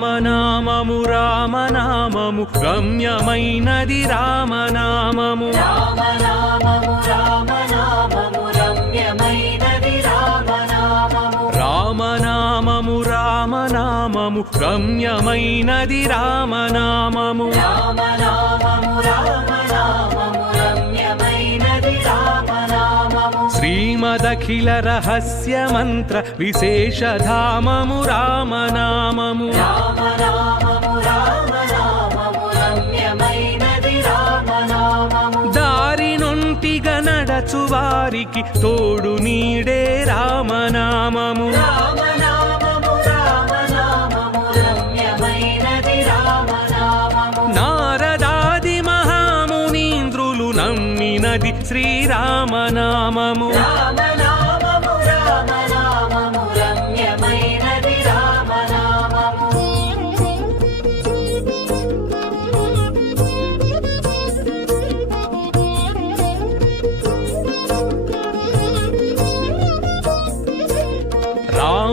రామనామము రామనామము రమ్యమైనది రామనామము. రామనామము రామనామము రమ్యమైనది రామనామము. శ్రీమదఖిల రహస్య మంత్ర విశేషధామము రామనామము. వారికి తోడు నీడే రామనామము. నారదాది మహామునీంద్రులు నమ్మినది శ్రీరామనామము. రామనామము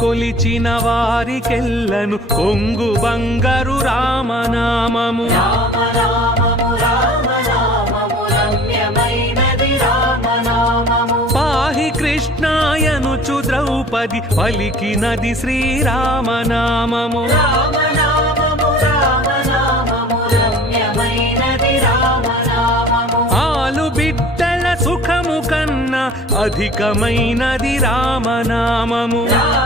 కొలిచిన వారికెల్లను కొంగు బంగారు రామనామము. పాహి కృష్ణాయనుచు ద్రౌపది పలికినది శ్రీరామనామము. ఆలు బిడ్డల సుఖము కన్నా అధికమైనది రామనామము. రామనామము